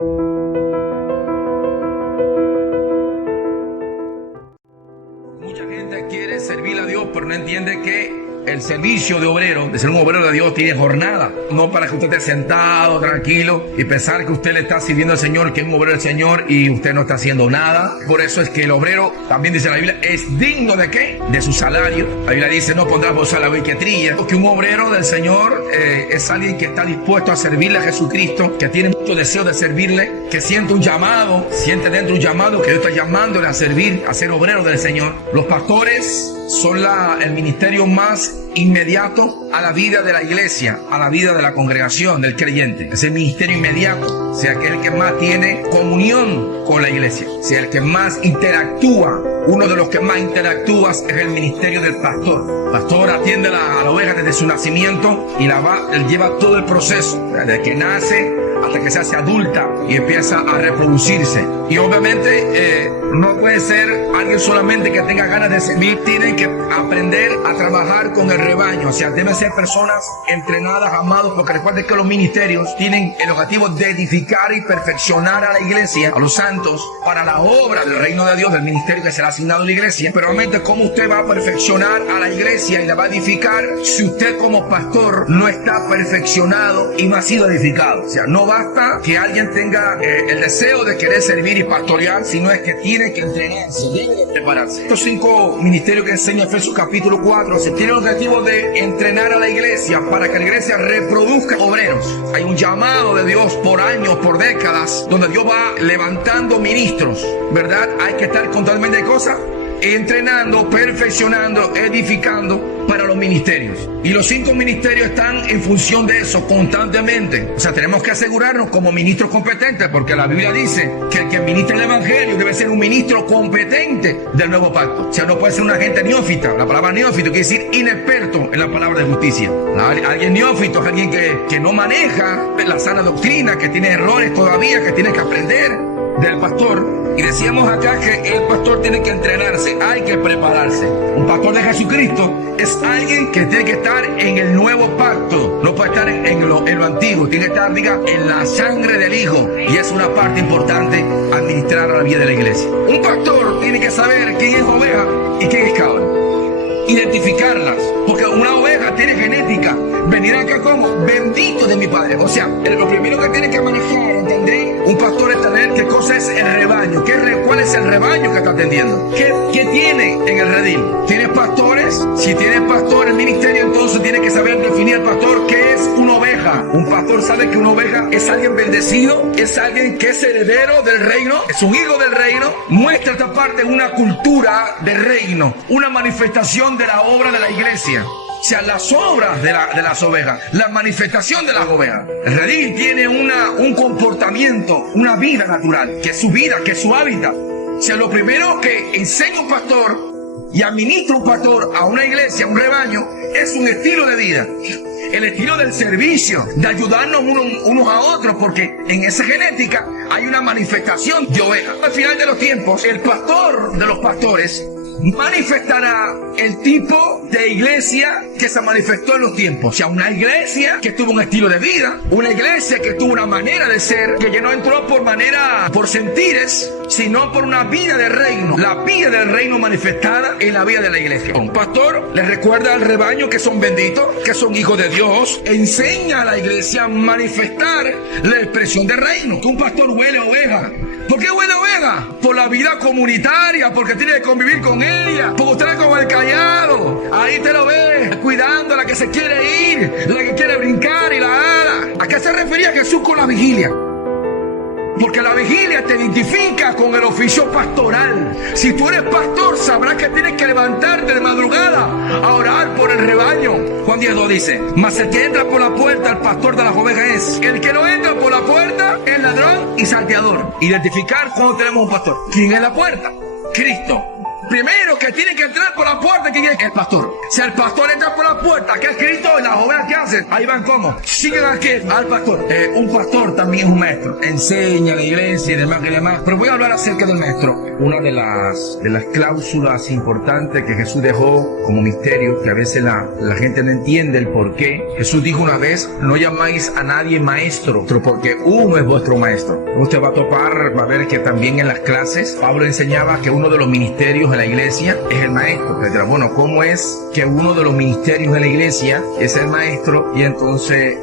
Mucha gente quiere servir a Dios, pero no entiende que el servicio de obrero, de ser un obrero de Dios, tiene jornada. No para que usted esté sentado, tranquilo, y pensar que usted le está sirviendo al Señor, que es un obrero del Señor, y usted no está haciendo nada. Por eso es que el obrero, también dice la Biblia, es digno ¿de qué? De su salario. La Biblia dice, no pondrás por salario que trilla. Porque un obrero del Señor es alguien que está dispuesto a servirle a Jesucristo, que tiene mucho deseo de servirle, que siente un llamado, siente dentro un llamado que Dios está llamándole a servir, a ser obrero del Señor. Los pastores son el ministerio más inmediato a la vida de la iglesia, a la vida de la congregación, del creyente. Es el ministerio inmediato, o sea, que es el que más tiene comunión con la iglesia, o sea, el que más interactúa. Uno de los que más interactúa es el ministerio del pastor. El pastor atiende a la oveja desde su nacimiento y él lleva todo el proceso, desde que nace hasta que se hace adulta y empieza a reproducirse. Y obviamente no puede ser alguien solamente que tenga ganas de servir, tienen que aprender a trabajar con el rebaño, o sea, deben ser personas entrenadas, amados, porque recuerden que los ministerios tienen el objetivo de edificar y perfeccionar a la iglesia, a los santos, para la obra del reino de Dios, del ministerio que será asignado a la iglesia. Pero realmente, ¿cómo usted va a perfeccionar a la iglesia y la va a edificar si usted como pastor no está perfeccionado y no ha sido edificado? O sea, no basta que alguien tenga el deseo de querer servir y pastorear, sino es que tiene que entrenarse, debe de prepararse. Estos 5 ministerios que enseña Efesios capítulo 4 se tienen el objetivo de entrenar a la iglesia para que la iglesia reproduzca obreros. Hay un llamado de Dios por años, por décadas, donde Dios va levantando ministros, ¿verdad? Hay que estar constantemente de cosas, entrenando, perfeccionando, edificando para los ministerios. Y los 5 ministerios están en función de eso constantemente. O sea, tenemos que asegurarnos como ministros competentes, porque la Biblia dice que el que ministra el evangelio debe ser un ministro competente del nuevo pacto. O sea, no puede ser un agente neófita. La palabra neófito quiere decir inexperto en la palabra de justicia. Alguien neófito es alguien que no maneja la sana doctrina, que tiene errores todavía, que tiene que aprender del pastor. Y decíamos acá que el pastor tiene que entrenarse, hay que prepararse. Un pastor de Jesucristo es alguien que tiene que estar en el nuevo pacto, no puede estar en lo antiguo, tiene que estar, en la sangre del Hijo. Y es una parte importante administrar la vida de la iglesia. Un pastor tiene que saber quién es oveja y quién es cabra, identificarlas, porque una oveja tiene genética. Venir acá como bendito de mi padre. O sea, lo primero que tiene que manejar, entender un pastor es tener qué cosa es el rebaño, cuál es el rebaño que está atendiendo, qué tiene en el redil. ¿Tienes pastores? Si tienes pastor en ministerio, entonces tiene que saber definir el pastor qué es una oveja. Un pastor sabe que una oveja es alguien bendecido, es alguien que es heredero del reino, es un hijo del reino. Muestra esta parte una cultura del reino, una manifestación de la obra de la iglesia. O sea, las obras de las ovejas, la manifestación de las ovejas. El redil tiene un comportamiento, una vida natural, que es su vida, que es su hábitat. O sea, lo primero que enseña un pastor y administra un pastor a una iglesia, a un rebaño, es un estilo de vida. El estilo del servicio, de ayudarnos unos a otros, porque en esa genética hay una manifestación de oveja. Al final de los tiempos, el pastor de los pastores manifestará el tipo de iglesia que se manifestó en los tiempos. O sea, una iglesia que tuvo un estilo de vida, una iglesia que tuvo una manera de ser, que ya no entró por sentires, sino por una vida de reino, la vida del reino manifestada en la vida de la iglesia. Un pastor le recuerda al rebaño que son benditos, que son hijos de Dios, enseña a la iglesia a manifestar la expresión del reino. Que un pastor huele a oveja. ¿Por qué huele a oveja? Por la vida comunitaria, porque tiene que convivir con ella, porque usted es como el callado, ahí te lo ve, cuidando a la que se quiere ir, la que quiere brincar y la ala. ¿A qué se refería Jesús con la vigilia? Porque la vigilia te identifica con el oficio pastoral. Si tú eres pastor, sabrás que tienes que levantarte de madrugada a orar por el rebaño. Juan 10:2 dice: mas el que entra por la puerta, el pastor de las ovejas es. El que no entra por la puerta es ladrón y salteador. Identificar cuando tenemos un pastor. ¿Quién es la puerta? Cristo. primero que tiene que entrar por la puerta, ¿quién es? El pastor. Si el pastor entra por la puerta, que es Cristo, y las ovejas que hacen, ahí van como, siguen al pastor. Un pastor también es un maestro, enseña a la iglesia y demás y demás. Pero voy a hablar acerca del maestro. Una de las cláusulas importantes que Jesús dejó como misterio, que a veces la gente no entiende el por qué. Jesús dijo una vez: no llamáis a nadie maestro, porque uno es vuestro maestro. Usted va a topar, va a ver que también en las clases Pablo enseñaba que uno de los ministerios de la iglesia es el maestro. Pero bueno, ¿cómo es que uno de los ministerios de la iglesia es el maestro? Y entonces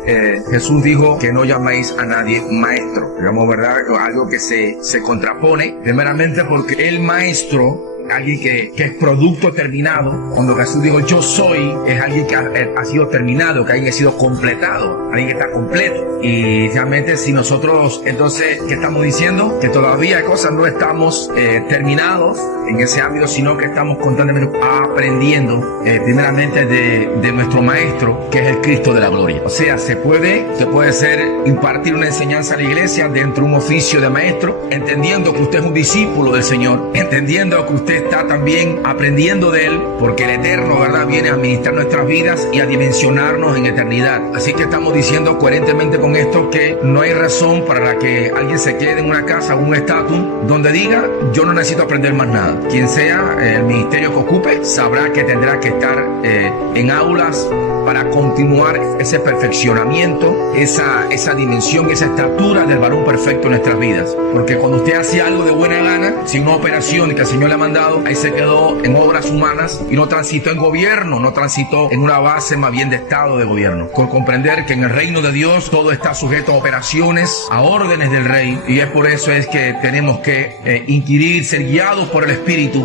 Jesús dijo que no llamáis a nadie maestro. Digamos, ¿verdad? Algo que se contrapone, primeramente porque el maestro, alguien que es producto terminado. Cuando Jesús dijo yo soy, es alguien que ha sido terminado, que alguien ha sido completado, alguien que está completo. Y realmente si nosotros, entonces, ¿qué estamos diciendo? Que todavía hay cosas, no estamos terminados en ese ámbito, sino que estamos constantemente aprendiendo primeramente de nuestro maestro, que es el Cristo de la gloria. O sea, se puede ser impartir una enseñanza a la iglesia dentro de un oficio de maestro, entendiendo que usted es un discípulo del Señor, entendiendo que usted está también aprendiendo de Él, porque el Eterno, ¿verdad?, viene a administrar nuestras vidas y a dimensionarnos en eternidad. Así que estamos diciendo coherentemente con esto que no hay razón para la que alguien se quede en una casa o un estatus donde diga yo no necesito aprender más nada. Quien sea el ministerio que ocupe sabrá que tendrá que estar en aulas para continuar ese perfeccionamiento, esa dimensión, esa estatura del varón perfecto en nuestras vidas. Porque cuando usted hace algo de buena gana, sin una operación que el Señor le ha mandado, ahí se quedó en obras humanas y no transitó en gobierno, no transitó en una base más bien de estado de gobierno. Con comprender que en el reino de Dios todo está sujeto a operaciones, a órdenes del rey, y es por eso es que tenemos que inquirir, ser guiados por el Espíritu.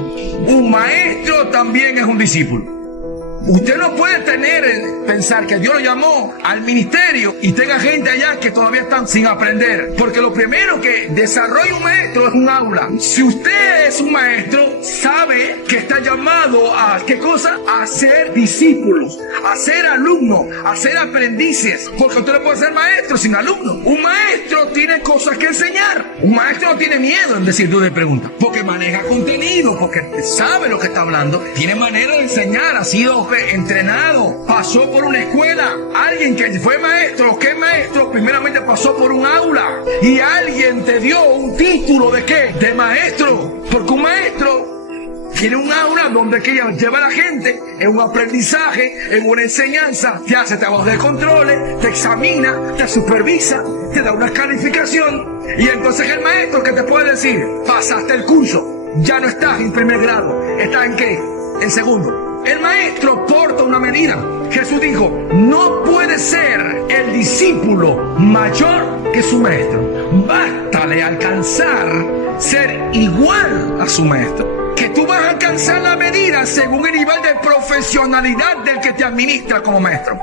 Un maestro también es un discípulo. Usted no puede pensar que Dios lo llamó al ministerio y tenga gente allá que todavía están sin aprender. Porque lo primero que desarrolla un maestro es un aula. Si usted es un maestro, sabe que está llamado a, ¿qué cosa? A ser discípulos, a ser alumnos, a ser aprendices. Porque usted no puede ser maestro sin alumnos. Un maestro tiene cosas que enseñar. Un maestro no tiene miedo en decir dudas y preguntas, porque maneja contenido, porque sabe lo que está hablando, tiene manera de enseñar, ha sido entrenado, pasó por una escuela. Alguien que fue maestro, que es maestro, primeramente pasó por un aula, y alguien te dio un título de ¿qué? De maestro, porque un maestro tiene un aula donde que lleva a la gente en un aprendizaje, en una enseñanza, te hace trabajo de controles, te examina, te supervisa, te da una calificación, y entonces el maestro que te puede decir, pasaste el curso, ya no estás en primer grado, estás en ¿qué? En segundo. El maestro porta una medida. Jesús dijo, no puede ser el discípulo mayor que su maestro. Bástale alcanzar ser igual a su maestro. Que tú vas a alcanzar la medida según el nivel de profesionalidad del que te administra como maestro.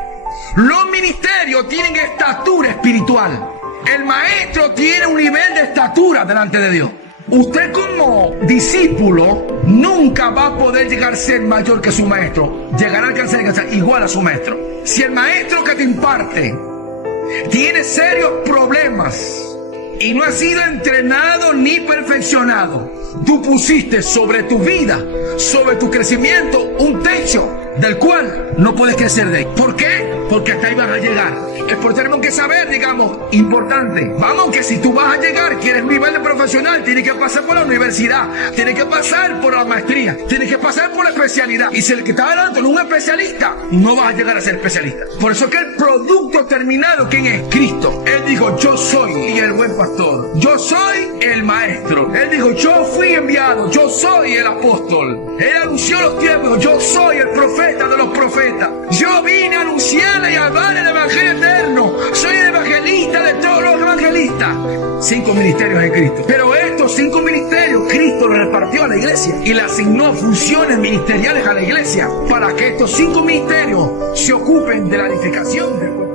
Los ministerios tienen estatura espiritual. El maestro tiene un nivel de estatura delante de Dios. Usted como discípulo nunca va a poder llegar a ser mayor que su maestro. Llegará a alcanzar igual a su maestro. Si el maestro que te imparte tiene serios problemas y no ha sido entrenado ni perfeccionado, tú pusiste sobre tu vida, sobre tu crecimiento, un techo del cual no puedes crecer de ahí. ¿Por qué? Porque hasta ahí vas a llegar. Es por tenemos que saber, digamos, importante. Vamos, que si tú vas a llegar, quieres nivel de profesional, tienes que pasar por la universidad, tienes que pasar por la maestría, tienes que pasar por la especialidad. Y si el que está delante no es un especialista, no vas a llegar a ser especialista. Por eso que el producto terminado, ¿quién es? Cristo. Él dijo, yo soy el buen pastor. Yo soy el maestro. Él dijo, yo fui enviado. Yo soy el apóstol. Él anunció los tiempos. Yo soy el profeta de los profetas. Yo vine a anunciar y a hablar el evangelio eterno. Soy el evangelista de todos los evangelistas. 5 ministerios en Cristo. Pero estos 5 ministerios Cristo los repartió a la iglesia y le asignó funciones ministeriales a la iglesia para que estos 5 ministerios se ocupen de la edificación del pueblo.